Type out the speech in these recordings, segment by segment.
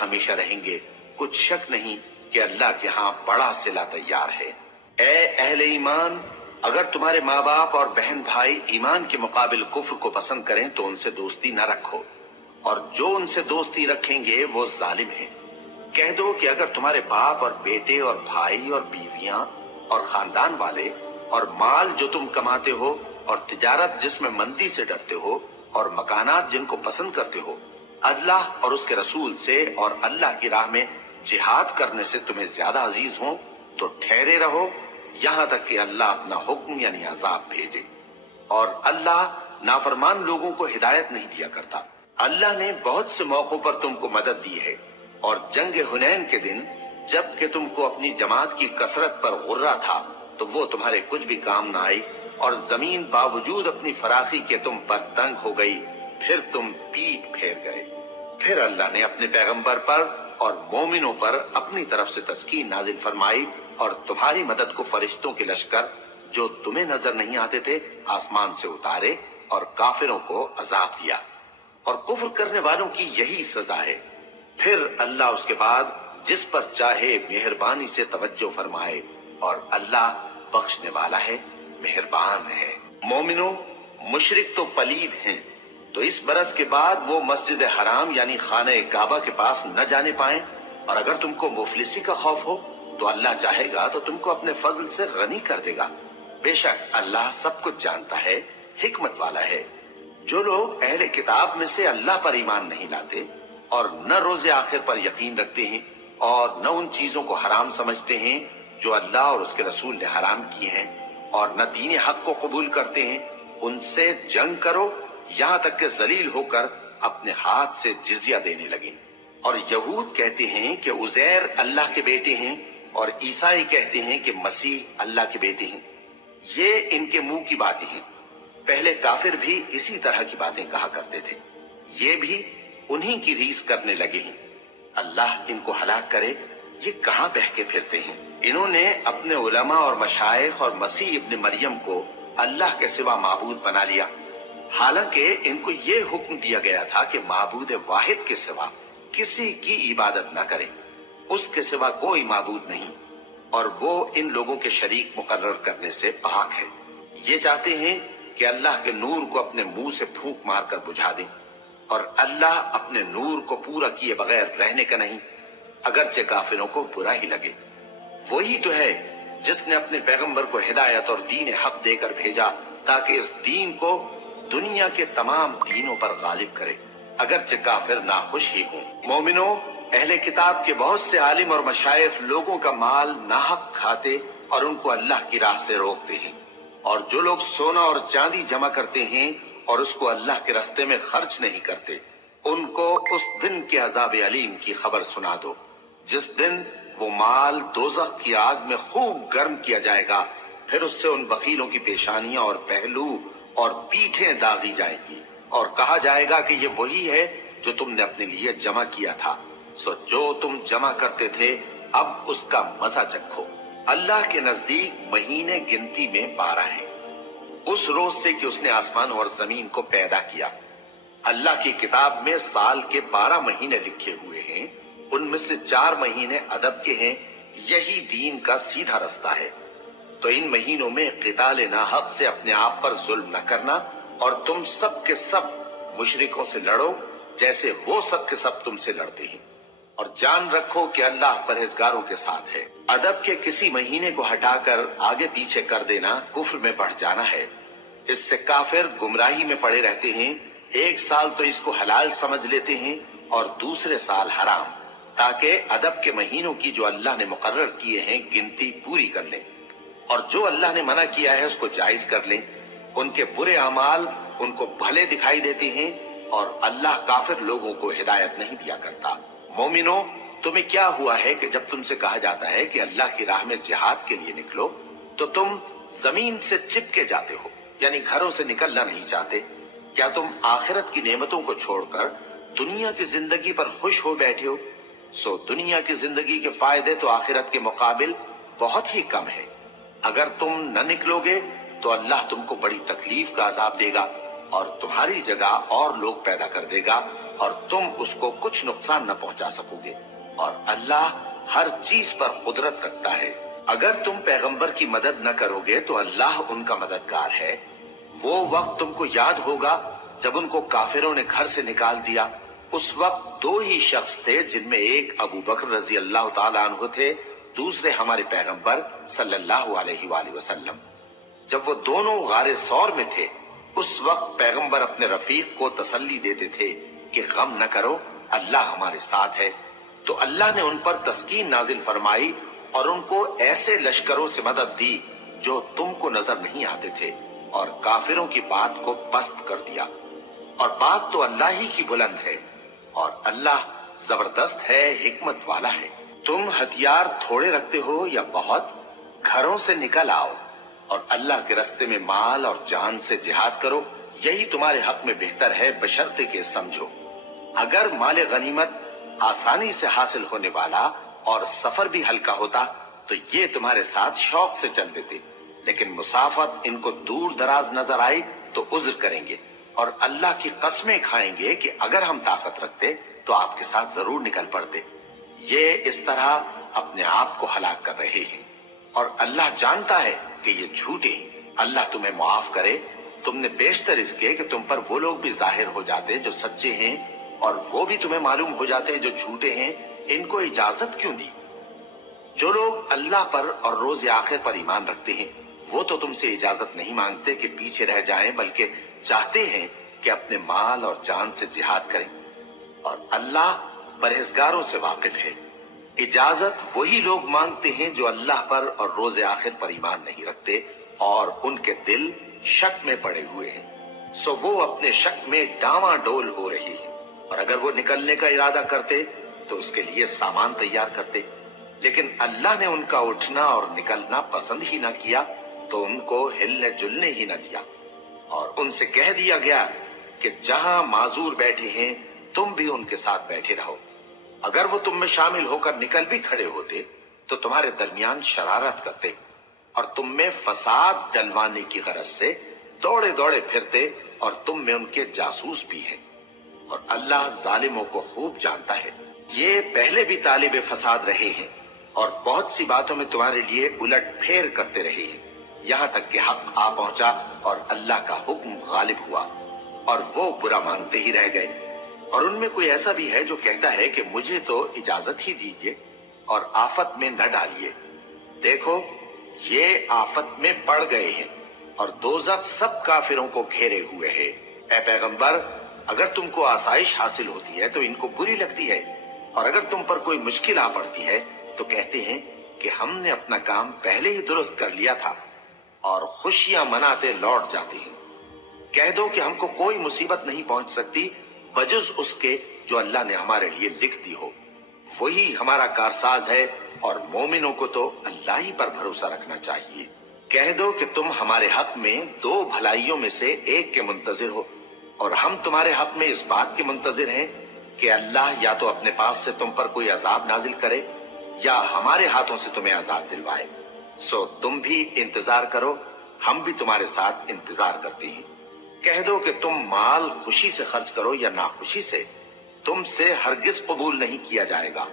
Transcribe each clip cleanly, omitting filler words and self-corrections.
ہمیشہ رہیں گے، کچھ شک نہیں کہ اللہ کے ہاں بڑا صلہ تیار ہے۔ اے اہل ایمان، اگر تمہارے ماں باپ اور بہن بھائی ایمان کے مقابل کفر کو پسند کریں تو ان سے دوستی نہ رکھو، اور جو ان سے دوستی رکھیں گے وہ ظالم ہیں۔ کہہ دو کہ اگر تمہارے باپ اور بیٹے اور بھائی اور بیویاں اور خاندان والے اور مال جو تم کماتے ہو اور تجارت جس میں مندی سے ڈرتے ہو اور مکانات جن کو پسند کرتے ہو، اللہ اور اس کے رسول سے اور اللہ کی راہ میں جہاد کرنے سے تمہیں زیادہ عزیز ہوں تو ٹھہرے رہو یہاں تک کہ اللہ اپنا حکم یعنی عذاب بھیجے، اور اللہ نافرمان لوگوں کو ہدایت نہیں دیا کرتا۔ اللہ نے بہت سے موقعوں پر تم کو مدد دی ہے، اور جنگ حنین کے دن جب کہ تم کو اپنی جماعت کی کثرت پر غرہ تھا تو وہ تمہارے کچھ بھی کام نہ آئی، اور زمین باوجود اپنی فراخی کے تم پر تنگ ہو گئی، پھر تم پیٹ پھیر گئے۔ پھر اللہ نے اپنے پیغمبر پر اور مومنوں پر اپنی طرف سے تسکین نازل فرمائی، اور تمہاری مدد کو فرشتوں کے لشکر جو تمہیں نظر نہیں آتے تھے آسمان سے اتارے، اور کافروں کو عذاب دیا، اور کفر کرنے والوں کی یہی سزا ہے۔ پھر اللہ اس کے بعد جس پر چاہے مہربانی سے توجہ فرمائے، اور اللہ بخشنے والا ہے، مہربان ہے۔ مومنوں، مشرک تو پلید ہیں، تو اس برس کے بعد وہ مسجد حرام یعنی خانہ کعبہ کے پاس نہ جانے پائیں، اور اگر تم کو مفلسی کا خوف ہو تو اللہ چاہے گا تو تم کو اپنے فضل سے غنی کر دے گا، بے شک اللہ سب کچھ جانتا ہے، حکمت والا ہے۔ جو لوگ اہل کتاب میں سے اللہ پر ایمان نہیں لاتے اور نہ روز آخر پر یقین رکھتے ہیں اور نہ ان چیزوں کو حرام سمجھتے ہیں جو اللہ اور اس کے رسول نے حرام کیے ہیں، اور نہ دین حق کو قبول کرتے ہیں، ان سے جنگ کرو یہاں تک کہ ذلیل ہو کر اپنے ہاتھ سے جزیہ دینے لگیں۔ اور یہود کہتے ہیں کہ عزیر اللہ کے بیٹے ہیں، اور عیسائی کہتے ہیں کہ مسیح اللہ کے بیٹے ہیں۔ یہ ان کے منہ کی باتیں ہیں، پہلے کافر بھی اسی طرح کی باتیں کہا کرتے تھے، یہ بھی انہی کی ریس کرنے لگے ہیں۔ اللہ ان کو ہلاک کرے، یہ کہاں بہہ کے پھرتے ہیں۔ انہوں نے اپنے علماء اور مشائخ اور مسیح ابن مریم کو اللہ کے سوا معبود بنا لیا، حالانکہ ان کو یہ حکم دیا گیا تھا کہ معبود واحد کے سوا کسی کی عبادت نہ کرے، اس کے سوا کوئی معبود نہیں، اور وہ ان لوگوں کے شریک مقرر کرنے سے پاک ہے۔ یہ چاہتے ہیں کہ اللہ کے نور کو اپنے منہ سے پھونک مار کر بجھا دیں، اور اللہ اپنے نور کو پورا کیے بغیر رہنے کا نہیں، اگرچہ کافروں کو برا ہی لگے۔ وہی تو ہے جس نے اپنے پیغمبر کو ہدایت اور دین حق دے کر بھیجا تاکہ اس دین کو دنیا کے تمام دینوں پر غالب کرے، اگرچہ کافر ناخوش ہی ہوں۔ مومنوں، اہل کتاب کے بہت سے عالم اور مشائخ لوگوں کا مال ناحق کھاتے اور ان کو اللہ کی راہ سے روکتے ہیں، اور جو لوگ سونا اور چاندی جمع کرتے ہیں اور اس کو اللہ کے راستے میں خرچ نہیں کرتے، ان کو اس دن کے عذاب علیم کی خبر سنا دو، جس دن وہ مال دوزخ کی آگ میں خوب گرم کیا جائے گا، پھر اس سے ان بخیلوں کی پیشانیاں اور پہلو اور پیٹھیں داغی جائیں گی، اور کہا جائے گا کہ یہ وہی ہے جو تم نے اپنے لیے جمع کیا تھا، سو جو تم جمع کرتے تھے اب اس کا مزہ چکھو۔ اللہ کے نزدیک مہینے گنتی میں 12 ہیں، اس روز سے کہ اس نے آسمان اور زمین کو پیدا کیا۔ اللہ کی کتاب میں سال کے 12 مہینے لکھے ہوئے ہیں، ان میں سے 4 مہینے ادب کے ہیں، یہی دین کا سیدھا رستہ ہے۔ تو ان مہینوں میں قتال ناحق سے اپنے آپ پر ظلم نہ کرنا، اور تم سب کے سب مشرکوں سے لڑو جیسے وہ سب کے سب تم سے لڑتے ہیں، اور جان رکھو کہ اللہ پرہیزگاروں کے ساتھ ہے۔ ادب کے کسی مہینے کو ہٹا کر آگے پیچھے کر دینا کفر میں بڑھ جانا ہے، اس سے کافر گمراہی میں پڑے رہتے ہیں۔ ایک سال تو اس کو حلال سمجھ لیتے ہیں اور دوسرے سال حرام، تاکہ ادب کے مہینوں کی جو اللہ نے مقرر کیے ہیں گنتی پوری کر لیں، اور جو اللہ نے منع کیا ہے اس کو جائز کر لیں۔ ان کے برے اعمال ان کو بھلے دکھائی دیتے ہیں، اور اللہ کافر لوگوں کو ہدایت نہیں دیا کرتا۔ مومنوں، تمہیں کیا ہوا ہے کہ جب تم سے کہا جاتا ہے کہ اللہ کی راہ میں جہاد کے لیے نکلو تو تم زمین سے چپکے جاتے ہو، یعنی گھروں سے نکلنا نہیں چاہتے؟ کیا تم آخرت کی نعمتوں کو چھوڑ کر دنیا کی زندگی پر خوش ہو بیٹھے ہو؟ سو دنیا کی زندگی کے فائدے تو آخرت کے مقابل بہت ہی کم ہے۔ اگر تم نہ نکلو گے تو اللہ تم کو بڑی تکلیف کا عذاب دے گا، اور تمہاری جگہ اور لوگ پیدا کر دے گا اور تم اس کو کچھ نقصان نہ پہنچا سکوگے، اور اللہ ہر چیز پر قدرت رکھتا ہے۔ اگر تم پیغمبر کی مدد نہ کرو گے تو اللہ ان کا مددگار ہے۔ وہ وقت تم کو یاد ہوگا جب ان کو کافروں نے گھر سے نکال دیا۔ اس وقت دو ہی شخص تھے، جن میں ایک ابو بکر رضی اللہ تعالیٰ عنہ تھے، دوسرے ہمارے پیغمبر صلی اللہ علیہ وآلہ وسلم۔ جب وہ دونوں غار ثور میں تھے، اس وقت پیغمبر اپنے رفیق کو تسلی دیتے تھے کہ غم نہ کرو، اللہ ہمارے ساتھ ہے۔ تو اللہ نے ان پر تسکین نازل فرمائی اور ان کو ایسے لشکروں سے مدد دی جو تم کو نظر نہیں آتے تھے، اور کافروں کی بات کو پست کر دیا۔ اور بات تو اللہ ہی کی بلند ہے، اور اللہ زبردست ہے، حکمت والا ہے۔ تم ہتھیار تھوڑے رکھتے ہو یا بہت، گھروں سے نکل آؤ اور اللہ کے راستے میں مال اور جان سے جہاد کرو، یہی تمہارے حق میں بہتر ہے، بشرطے کہ سمجھو۔ اگر مال غنیمت آسانی سے حاصل ہونے والا اور سفر بھی ہلکا ہوتا تو یہ تمہارے ساتھ شوق سے چل دیتے، لیکن مسافت ان کو دور دراز نظر آئی تو عذر کریں گے، اور اللہ کی قسمیں کھائیں گے کہ اگر ہم طاقت رکھتے تو آپ کے ساتھ ضرور نکل پڑتے۔ یہ اس طرح اپنے آپ کو ہلاک کر رہے ہیں، اور اللہ جانتا ہے کہ یہ جھوٹے ہیں۔ اللہ تمہیں معاف کرے، تم نے بیشتر اس کے کہ تم پر وہ لوگ بھی ظاہر ہو جاتے جو سچے ہیں، اور وہ بھی تمہیں معلوم ہو جاتے جو جھوٹے ہیں۔ ان کو اجازت کیوں دی؟ جو لوگ اللہ پر اور روز آخر پر ایمان رکھتے ہیں وہ تو تم سے اجازت نہیں مانگتے کہ پیچھے رہ جائیں، بلکہ چاہتے ہیں کہ اپنے مال اور جان سے جہاد کریں، اور اللہ پرہیزگاروں سے واقف ہے۔ اجازت وہی لوگ مانگتے ہیں جو اللہ پر اور روز آخر پر ایمان نہیں رکھتے اور ان کے دل شک میں پڑے ہوئے ہیں، سو وہ اپنے شک میں ڈاواں ڈول ہو رہی ہیں۔ اور اگر وہ نکلنے کا ارادہ کرتے تو اس کے لیے سامان تیار کرتے، لیکن اللہ نے ان کا اٹھنا اور نکلنا پسند ہی نہ کیا تو ان کو ہلنے جلنے ہی نہ دیا، اور ان سے کہہ دیا گیا کہ جہاں معذور بیٹھے ہیں تم بھی ان کے ساتھ بیٹھے رہو۔ اگر وہ تم میں شامل ہو کر نکل بھی کھڑے ہوتے تو تمہارے درمیان شرارت کرتے اور تم میں فساد ڈلوانے کی غرض سے دوڑے دوڑے پھرتے، اور تم میں ان کے جاسوس بھی ہیں، اور اللہ ظالموں کو خوب جانتا ہے۔ یہ پہلے بھی طالب فساد رہے ہیں اور بہت سی باتوں میں تمہارے لیے الٹ پھیر کرتے رہے ہیں، یہاں تک کہ حق آ پہنچا اور اللہ کا حکم غالب ہوا، اور وہ برا مانگتے ہی رہ گئے۔ اور ان میں کوئی ایسا بھی ہے جو کہتا ہے کہ مجھے تو اجازت ہی دیجیے اور آفت میں نہ ڈالیے۔ دیکھو یہ آفت میں پڑ گئے ہیں، اور دوزخ سب کافروں کو گھیرے ہوئے ہے۔ اے پیغمبر، اگر تم کو آسائش حاصل ہوتی ہے تو ان کو بری لگتی ہے، اور اگر تم پر کوئی مشکل آ پڑتی ہے تو کہتے ہیں کہ ہم نے اپنا کام پہلے ہی درست کر لیا تھا، اور خوشیاں مناتے لوٹ جاتے ہیں۔ کہہ دو کہ ہم کو کوئی مصیبت نہیں پہنچ سکتی بجز اس کے جو اللہ نے ہمارے لیے لکھ دی ہو، وہی ہمارا کارساز ہے، اور مومنوں کو تو اللہ ہی پر بھروسہ رکھنا چاہیے۔ کہہ دو کہ تم ہمارے حق میں دو بھلائیوں میں سے ایک کے منتظر ہو، اور ہم تمہارے حق میں اس بات کے منتظر ہیں کہ اللہ یا تو اپنے پاس سے تم پر کوئی عذاب نازل کرے یا ہمارے ہاتھوں سے تمہیں عذاب دلوائے، سو تم بھی انتظار کرو، ہم بھی تمہارے ساتھ انتظار کرتے ہیں۔ کہہ دو کہ تم مال خوشی سے خرچ کرو یا ناخوشی سے، تم سے ہرگز قبول نہیں کیا جائے گا،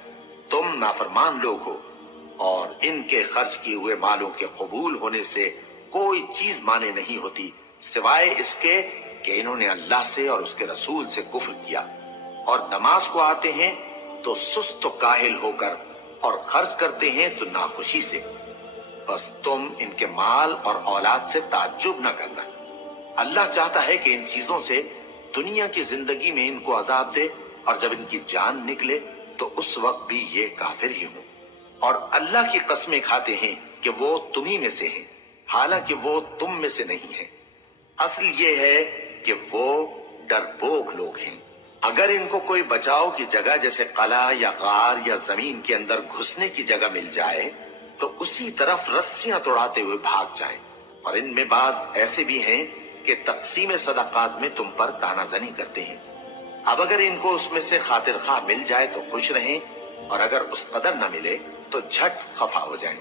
تم نافرمان لوگ ہو، اور ان کے خرچ کیے ہوئے مالوں کے قبول ہونے سے کوئی چیز مانے نہیں ہوتی سوائے اس کے کہ انہوں نے اللہ سے اور اس کے رسول سے کفر کیا، اور نماز کو آتے ہیں تو سست و کاہل ہو کر، اور خرچ کرتے ہیں تو ناخوشی سے۔ بس تم ان کے مال اور اولاد سے تعجب نہ کرنا، اللہ چاہتا ہے کہ ان چیزوں سے دنیا کی زندگی میں ان کو عذاب دے، اور جب ان کی جان نکلے تو اس وقت بھی یہ کافر ہی ہوں، اور اللہ کی قسمیں کھاتے ہیں کہ وہ تمہیں میں سے ہیں، حالانکہ وہ تم میں سے نہیں ہیں۔ اصل یہ ہے کہ وہ ڈرپوک لوگ ہیں۔ اگر ان کو کوئی بچاؤ کی جگہ جیسے قلعہ یا غار یا زمین کے اندر گھسنے کی جگہ مل جائے تو اسی طرف رسیاں توڑاتے ہوئے بھاگ جائیں، اور ان میں بعض ایسے بھی ہیں کہ تقسیم صدقات میں تم پر تانا زنی کرتے ہیں۔ اب اگر ان کو اس میں سے خاطر خواہ مل جائے تو خوش رہیں، اور اگر اس قدر نہ ملے تو جھٹ خفا ہو جائیں۔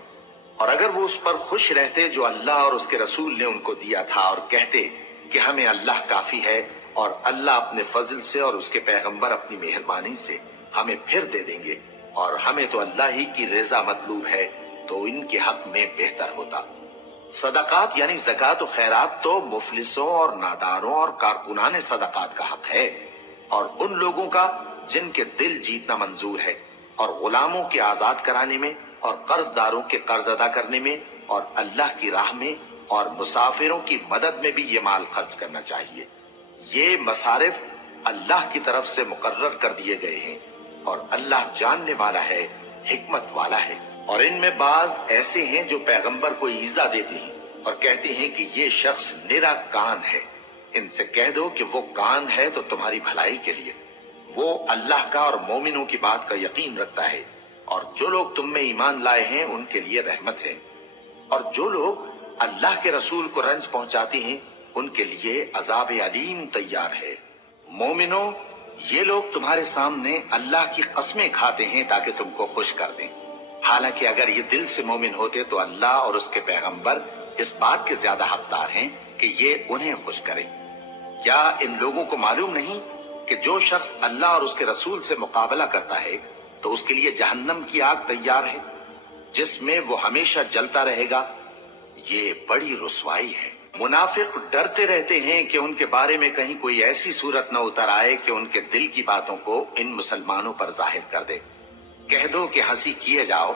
اور اگر وہ اس پر خوش رہتے جو اللہ اور اس کے رسول نے ان کو دیا تھا، اور کہتے کہ ہمیں اللہ کافی ہے اور اللہ اپنے فضل سے اور اس کے پیغمبر اپنی مہربانی سے ہمیں پھر دے دیں گے، اور ہمیں تو اللہ ہی کی رضا مطلوب ہے، تو ان کے حق میں بہتر ہوتا۔ صدقات یعنی زکوٰۃ و خیرات تو مفلسوں اور ناداروں اور کارکنان صدقات کا حق ہے، اور ان لوگوں کا جن کے دل جیتنا منظور ہے، اور غلاموں کے آزاد کرانے میں، اور قرض داروں کے قرض ادا کرنے میں، اور اللہ کی راہ میں، اور مسافروں کی مدد میں بھی یہ مال خرچ کرنا چاہیے۔ یہ مصارف اللہ کی طرف سے مقرر کر دیے گئے ہیں، اور اللہ جاننے والا ہے، حکمت والا ہے۔ اور ان میں بعض ایسے ہیں جو پیغمبر کو ایذا دیتے ہیں اور کہتے ہیں کہ یہ شخص نرا کان ہے۔ ان سے کہہ دو کہ وہ کان ہے تو تمہاری بھلائی کے لیے، وہ اللہ کا اور مومنوں کی بات کا یقین رکھتا ہے، اور جو لوگ تم میں ایمان لائے ہیں ان کے لیے رحمت ہے، اور جو لوگ اللہ کے رسول کو رنج پہنچاتے ہیں ان کے لیے عذاب علیم تیار ہے۔ مومنوں، یہ لوگ تمہارے سامنے اللہ کی قسمیں کھاتے ہیں تاکہ تم کو خوش کر دیں، حالانکہ اگر یہ دل سے مومن ہوتے تو اللہ اور اس کے پیغمبر اس بات کے زیادہ حقدار ہیں کہ یہ انہیں خوش کرے۔ کیا ان لوگوں کو معلوم نہیں کہ جو شخص اللہ اور اس کے رسول سے مقابلہ کرتا ہے تو اس کے لیے جہنم کی آگ تیار ہے، جس میں وہ ہمیشہ جلتا رہے گا؟ یہ بڑی رسوائی ہے۔ منافق ڈرتے رہتے ہیں کہ ان کے بارے میں کہیں کوئی ایسی صورت نہ اتر آئے کہ ان کے دل کی باتوں کو ان مسلمانوں پر ظاہر کر دے۔ کہہ دو کہ ہنسی کیے جاؤ،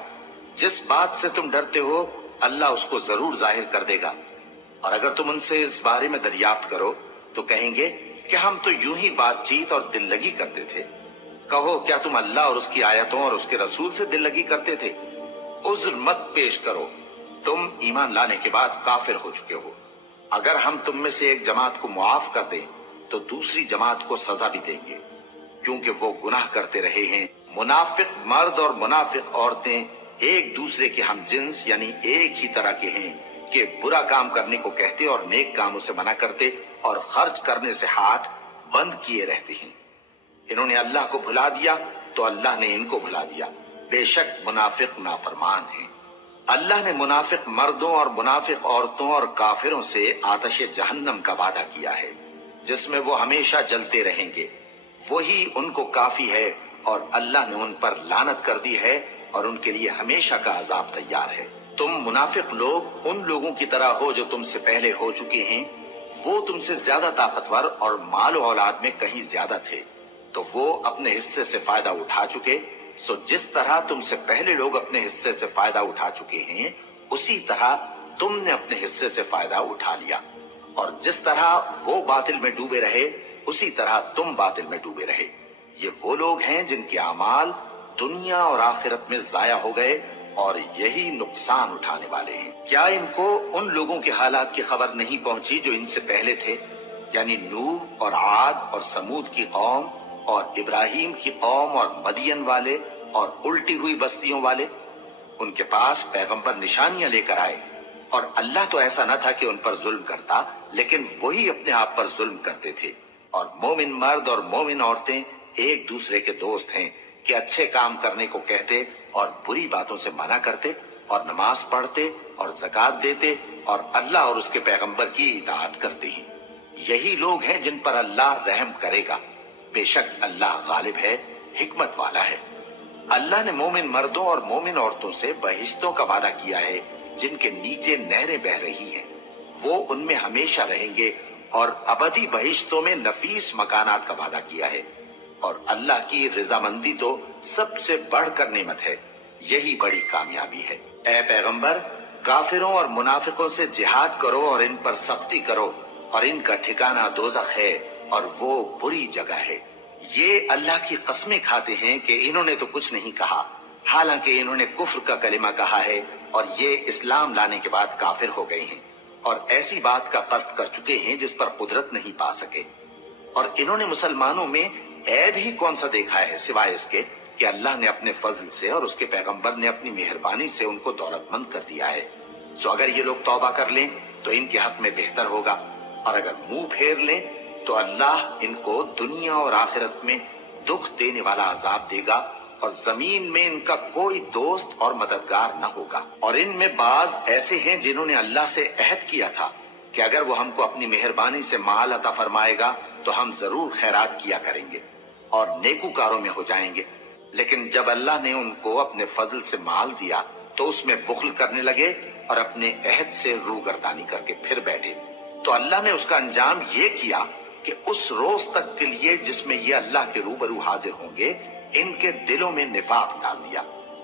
جس بات سے تم ڈرتے ہو اللہ اس کو ضرور ظاہر کر دے گا، اور اگر تم ان سے اس بارے میں دریافت کرو تو کہیں گے کہ ہم تو یوں ہی بات چیت اور دل لگی کرتے تھے۔ کہو کیا تم اللہ اور اس کی آیتوں اور اس کے رسول سے دل لگی کرتے تھے؟ عذر مت پیش کرو، تم ایمان لانے کے بعد کافر ہو چکے ہو۔ اگر ہم تم میں سے ایک جماعت کو معاف کر دیں تو دوسری جماعت کو سزا بھی دیں گے، کیونکہ وہ گناہ کرتے رہے ہیں۔ منافق مرد اور منافق عورتیں ایک دوسرے کے ہم جنس یعنی ایک ہی طرح کے ہیں کہ برا کام کرنے کو کہتے اور نیک کاموں سے منع کرتے اور خرچ کرنے سے ہاتھ بند کیے رہتے ہیں۔ انہوں نے اللہ کو بھلا دیا تو اللہ نے ان کو بھلا دیا، بے شک منافق نافرمان ہیں۔ اللہ نے منافق مردوں اور منافق عورتوں اور کافروں سے آتش جہنم کا وعدہ کیا ہے، جس میں وہ ہمیشہ جلتے رہیں گے، وہی ان کو کافی ہے، اور اللہ نے ان پر لعنت کر دی ہے اور ان کے لیے ہمیشہ کا عذاب تیار ہے۔ تم منافق لوگ ان لوگوں کی طرح ہو جو تم سے پہلے ہو چکے ہیں، وہ تم سے زیادہ طاقتور اور مال و اولاد میں کہیں زیادہ تھے، تو وہ اپنے حصے سے فائدہ اٹھا چکے، سو جس طرح تم سے پہلے لوگ اپنے حصے سے فائدہ اٹھا چکے ہیں اسی طرح تم نے اپنے حصے سے فائدہ اٹھا لیا، اور جس طرح وہ باطل میں ڈوبے رہے اسی طرح تم باطل میں ڈوبے رہے۔ یہ وہ لوگ ہیں جن کے اعمال دنیا اور آخرت میں ضائع ہو گئے اور یہی نقصان اٹھانے والے ہیں۔ کیا ان کو ان لوگوں کے حالات کی خبر نہیں پہنچی جو ان سے پہلے تھے، یعنی نوح اور عاد اور سمود کی قوم اور ابراہیم کی قوم اور مدین والے اور الٹی ہوئی بستیوں والے؟ ان کے پاس پیغمبر نشانیاں لے کر آئے، اور اللہ تو ایسا نہ تھا کہ ان پر ظلم کرتا، لیکن وہی اپنے آپ پر ظلم کرتے تھے۔ اور مومن مرد اور مومن عورتیں ایک دوسرے کے دوست ہیں کہ اچھے کام کرنے کو کہتے اور بری باتوں سے منع کرتے، اور نماز پڑھتے اور زکوٰۃ دیتے اور اللہ اور اس کے پیغمبر کی اطاعت کرتے ہیں۔ یہی لوگ ہیں جن پر اللہ رحم کرے گا، بے شک اللہ غالب ہے، حکمت والا ہے۔ اللہ نے مومن مردوں اور مومن عورتوں سے بہشتوں کا وعدہ کیا ہے جن کے نیچے نہریں بہ رہی ہیں، وہ ان میں ہمیشہ رہیں گے، اور ابدی بہشتوں میں نفیس مکانات کا وعدہ کیا ہے، اور اللہ کی رضامندی تو سب سے بڑھ کر نعمت ہے، یہی بڑی کامیابی ہے۔ اے پیغمبر، کافروں اور منافقوں سے جہاد کرو اور ان پر سختی کرو، اور ان کا ٹھکانہ دوزخ ہے اور وہ بری جگہ ہے۔ یہ اللہ کی قسمیں کھاتے ہیں کہ انہوں نے تو کچھ نہیں کہا، حالانکہ انہوں نے کفر کا کلمہ کہا ہے اور یہ اسلام لانے کے بعد کافر ہو گئے ہیں، اور ایسی بات کا قصد کر چکے ہیں جس پر قدرت نہیں پا سکے۔ اور انہوں نے مسلمانوں میں عیب ہی کون سا دیکھا ہے سوائے اس کے کہ اللہ نے اپنے فضل سے اور اس کے پیغمبر نے اپنی مہربانی سے ان کو دولت مند کر دیا ہے۔ سو اگر یہ لوگ توبہ کر لیں تو ان کے حق میں بہتر ہوگا، اور اگر منہ پھیر لیں تو اللہ ان کو دنیا اور آخرت میں دکھ دینے والا عذاب دے گا، اور زمین میں ان کا کوئی دوست اور مددگار نہ ہوگا۔ اور ان میں بعض ایسے ہیں جنہوں نے اللہ سے عہد کیا تھا کہ اگر وہ ہم کو اپنی مہربانی سے مال عطا فرمائے گا تو ہم ضرور خیرات کیا کریں گے اور نیکوکاروں میں ہو جائیں گے۔ لیکن جب اللہ نے ان کو اپنے فضل سے مال دیا تو اس میں بخل کرنے لگے اور اپنے عہد سے روگردانی کر کے پھر بیٹھے۔ تو اللہ نے اس کا انجام یہ کیا کہ اس روز تک کے لیے جس میں یہ اللہ کے روبرو حاضر ہوں گے، ان کے دلوں میں نفاق ڈال دیا،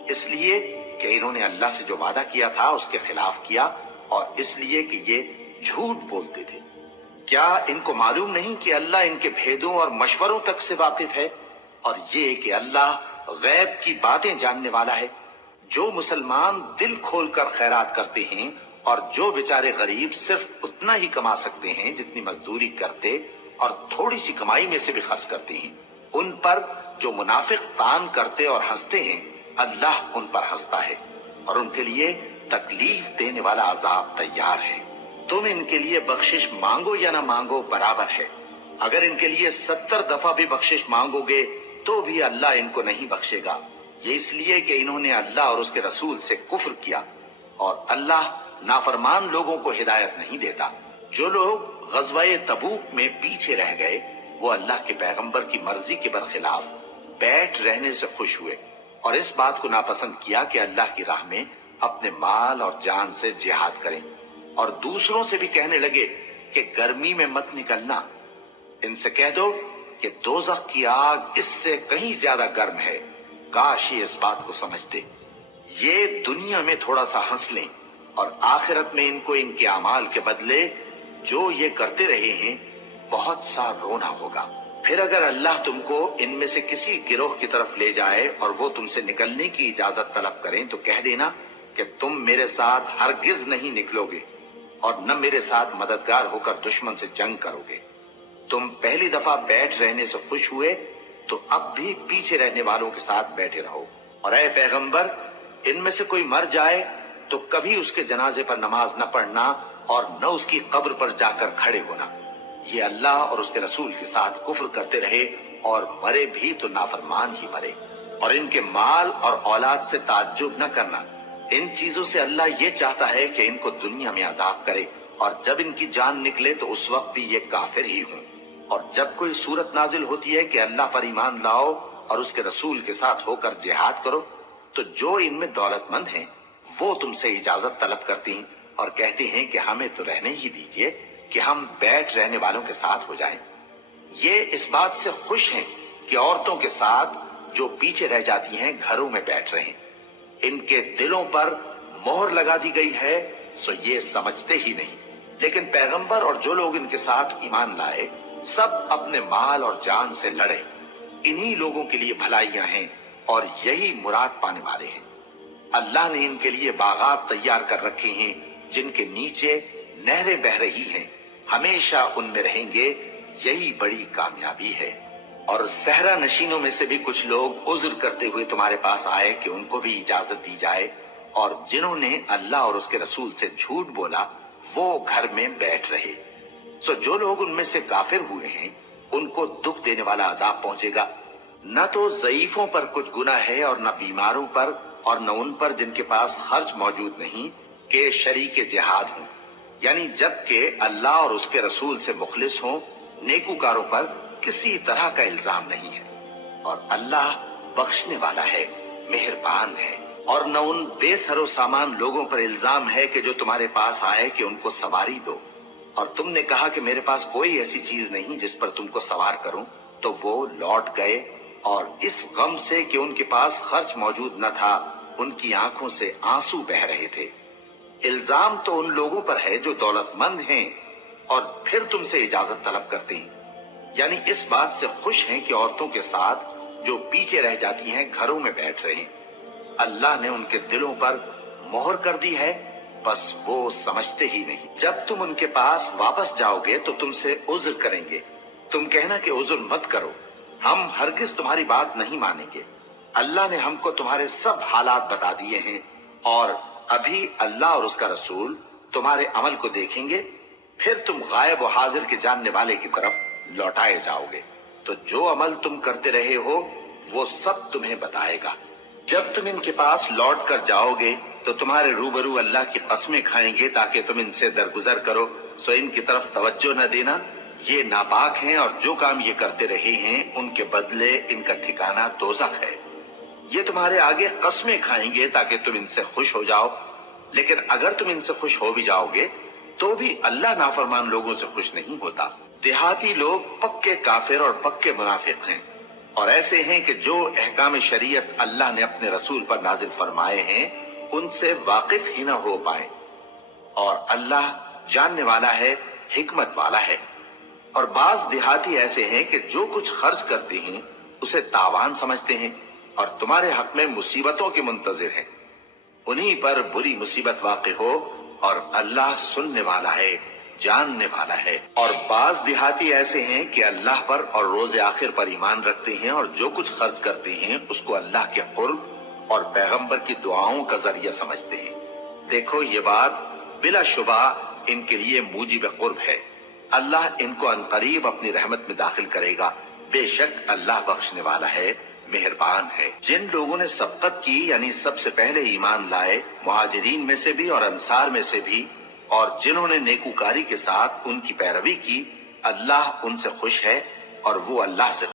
اس لیے کہ انہوں نے اللہ سے جو وعدہ کیا تھا اس کے خلاف کیا، اور اس لیے کہ یہ جھوٹ بولتے تھے۔ کیا ان کو معلوم نہیں کہ اللہ ان کے بھیدوں اور مشوروں تک سے واقف ہے، اور یہ کہ اللہ غیب کی باتیں جاننے والا ہے؟ جو مسلمان دل کھول کر خیرات کرتے ہیں اور جو بیچارے غریب صرف اتنا ہی کما سکتے ہیں جتنی مزدوری کرتے اور تھوڑی سی کمائی میں سے بھی خرچ کرتے ہیں، ان پر جو منافق تان کرتے اور ہنستے ہیں، اللہ ان پر ہنستا ہے اور ان کے لیے تکلیف دینے والا عذاب تیار ہے۔ تم ان کے لیے بخشش مانگو یا نہ مانگو برابر ہے۔ اگر ان کے لیے 70 دفعہ بھی بخشش مانگو گے تو بھی اللہ ان کو نہیں بخشے گا، یہ اس لیے کہ انہوں نے اللہ اور اس کے رسول سے کفر کیا، اور اللہ نافرمان لوگوں کو ہدایت نہیں دیتا۔ جو لوگ غزوہ تبوک میں پیچھے رہ گئے وہ اللہ کے پیغمبر کی مرضی کے برخلاف بیٹھ رہنے سے خوش ہوئے اور اس بات کو ناپسند کیا کہ اللہ کی راہ میں اپنے مال اور جان سے جہاد کریں، اور دوسروں سے بھی کہنے لگے کہ گرمی میں مت نکلنا، ان سے کہہ دو کہ دوزخ کی آگ اس سے کہیں زیادہ گرم ہے، کاش یہ اس بات کو سمجھتے۔ یہ دنیا میں تھوڑا سا ہنس لیں اور آخرت میں ان کو ان کے اعمال کے بدلے جو یہ کرتے رہے ہیں بہت سا رونا ہوگا۔ پھر اگر اللہ تم کو ان میں سے کسی گروہ کی طرف لے جائے اور وہ تم سے نکلنے کی اجازت طلب کریں تو کہہ دینا کہ تم میرے ساتھ ہرگز نہیں نکلو گے اور نہ میرے ساتھ مددگار ہو کر دشمن سے جنگ کرو گے۔ تم پہلی دفعہ بیٹھ رہنے سے خوش ہوئے تو اب بھی پیچھے رہنے والوں کے ساتھ بیٹھے رہو، اور اے پیغمبر ان میں سے کوئی مر جائے تو کبھی اس کے جنازے پر نماز نہ پڑھنا اور نہ اس کی قبر پر جا کر کھڑے ہونا۔ یہ اللہ اور اس کے رسول کے ساتھ کفر کرتے رہے اور مرے بھی تو نافرمان ہی مرے۔ اور ان کے مال اور اولاد سے تعجب نہ کرنا، ان چیزوں سے اللہ یہ چاہتا ہے کہ ان کو دنیا میں عذاب کرے، اور جب ان کی جان نکلے تو اس وقت بھی یہ کافر ہی ہوں۔ اور جب کوئی صورت نازل ہوتی ہے کہ اللہ پر ایمان لاؤ اور اس کے رسول کے ساتھ ہو کر جہاد کرو، تو جو ان میں دولت مند ہیں وہ تم سے اجازت طلب کرتی ہیں اور کہتے ہیں کہ ہمیں تو رہنے ہی دیجئے کہ ہم بیٹھ رہنے والوں کے ساتھ ہو جائیں۔ یہ اس بات سے خوش ہیں کہ عورتوں کے ساتھ جو پیچھے رہ جاتی ہیں گھروں میں بیٹھ رہیں۔ ان کے دلوں پر مہر لگا دی گئی ہے سو یہ سمجھتے ہی نہیں۔ لیکن پیغمبر اور جو لوگ ان کے ساتھ ایمان لائے سب اپنے مال اور جان سے لڑے، انہی لوگوں کے لیے بھلائیاں ہیں اور یہی مراد پانے والے ہیں۔ اللہ نے ان کے لیے باغات تیار کر رکھے ہیں جن کے نیچے نہریں بہ رہی ہیں، ہمیشہ ان میں رہیں گے، یہی بڑی کامیابی ہے۔ اور صحرا نشینوں میں سے بھی کچھ لوگ عذر کرتے ہوئے تمہارے پاس آئے کہ ان کو بھی اجازت دی جائے، اور جنہوں نے اللہ اور اس کے رسول سے جھوٹ بولا وہ گھر میں بیٹھ رہے۔ سو جو لوگ ان میں سے کافر ہوئے ہیں ان کو دکھ دینے والا عذاب پہنچے گا، نہ تو ضعیفوں پر کچھ گناہ ہے اور نہ بیماروں پر اور نہ ان پر جن کے پاس خرچ موجود نہیں کہ شریک جہاد ہوں، یعنی جب کہ اللہ اور اس کے رسول سے مخلص ہوں، نیکوکاروں پر کسی طرح کا الزام نہیں ہے، اور اللہ بخشنے والا ہے، مہربان ہے۔ اور نہ ان بے سر و سامان لوگوں پر الزام ہے کہ جو تمہارے پاس آئے کہ ان کو سواری دو، اور تم نے کہا کہ میرے پاس کوئی ایسی چیز نہیں جس پر تم کو سوار کروں، تو وہ لوٹ گئے، اور اس غم سے کہ ان کے پاس خرچ موجود نہ تھا ان کی آنکھوں سے آنسو بہ رہے تھے۔ الزام تو ان لوگوں پر ہے جو دولت مند ہیں اور پھر تم سے اجازت طلب کرتے ہیں، یعنی اس بات سے خوش ہیں کہ عورتوں کے ساتھ جو پیچھے رہ جاتی ہیں گھروں میں بیٹھ رہے ہیں۔ اللہ نے ان کے دلوں پر مہر کر دی ہے، بس وہ سمجھتے ہی نہیں۔ جب تم ان کے پاس واپس جاؤ گے تو تم سے عذر کریں گے، تم کہنا کہ عذر مت کرو، ہم ہرگز تمہاری بات نہیں مانیں گے۔ اللہ نے ہم کو تمہارے سب حالات بتا دیے ہیں، اور ابھی اللہ اور اس کا رسول تمہارے عمل کو دیکھیں گے، پھر تم غائب و حاضر کے جاننے والے کی طرف لوٹائے جاؤ گے، تو جو عمل تم کرتے رہے ہو وہ سب تمہیں بتائے گا۔ جب تم ان کے پاس لوٹ کر جاؤ گے تو تمہارے روبرو اللہ کی قسمیں کھائیں گے تاکہ تم ان سے درگزر کرو، سو ان کی طرف توجہ نہ دینا، یہ ناپاک ہیں اور جو کام یہ کرتے رہے ہیں ان کے بدلے ان کا ٹھکانہ دوزخ ہے۔ یہ تمہارے آگے قسمیں کھائیں گے تاکہ تم ان سے خوش ہو جاؤ، لیکن اگر تم ان سے خوش ہو بھی جاؤ گے تو بھی اللہ نافرمان لوگوں سے خوش نہیں ہوتا۔ دیہاتی لوگ پکے کافر اور پکے منافق ہیں، اور ایسے ہیں کہ جو احکام شریعت اللہ نے اپنے رسول پر نازل فرمائے ہیں ان سے واقف ہی نہ ہو پائے، اور اللہ جاننے والا ہے، حکمت والا ہے۔ اور بعض دیہاتی ایسے ہیں کہ جو کچھ خرچ کرتے ہیں اسے تاوان سمجھتے ہیں اور تمہارے حق میں مصیبتوں کے منتظر ہیں۔ انہی پر بری مصیبت واقع ہو اور اللہ سننے والا ہے، جاننے والا ہے۔ اور بعض دیہاتی ایسے ہیں کہ اللہ پر اور روز آخر پر ایمان رکھتے ہیں اور جو کچھ خرچ کرتے ہیں اس کو اللہ کے قرب اور پیغمبر کی دعاؤں کا ذریعہ سمجھتے ہیں۔ دیکھو یہ بات بلا شبہ ان کے لیے موجب قرب ہے۔ اللہ ان کو عنقریب اپنی رحمت میں داخل کرے گا، بے شک اللہ بخشنے والا ہے، مہربان ہے۔ جن لوگوں نے سبقت کی یعنی سب سے پہلے ایمان لائے، مہاجرین میں سے بھی اور انصار میں سے بھی، اور جنہوں نے نیکوکاری کے ساتھ ان کی پیروی کی، اللہ ان سے خوش ہے اور وہ اللہ سے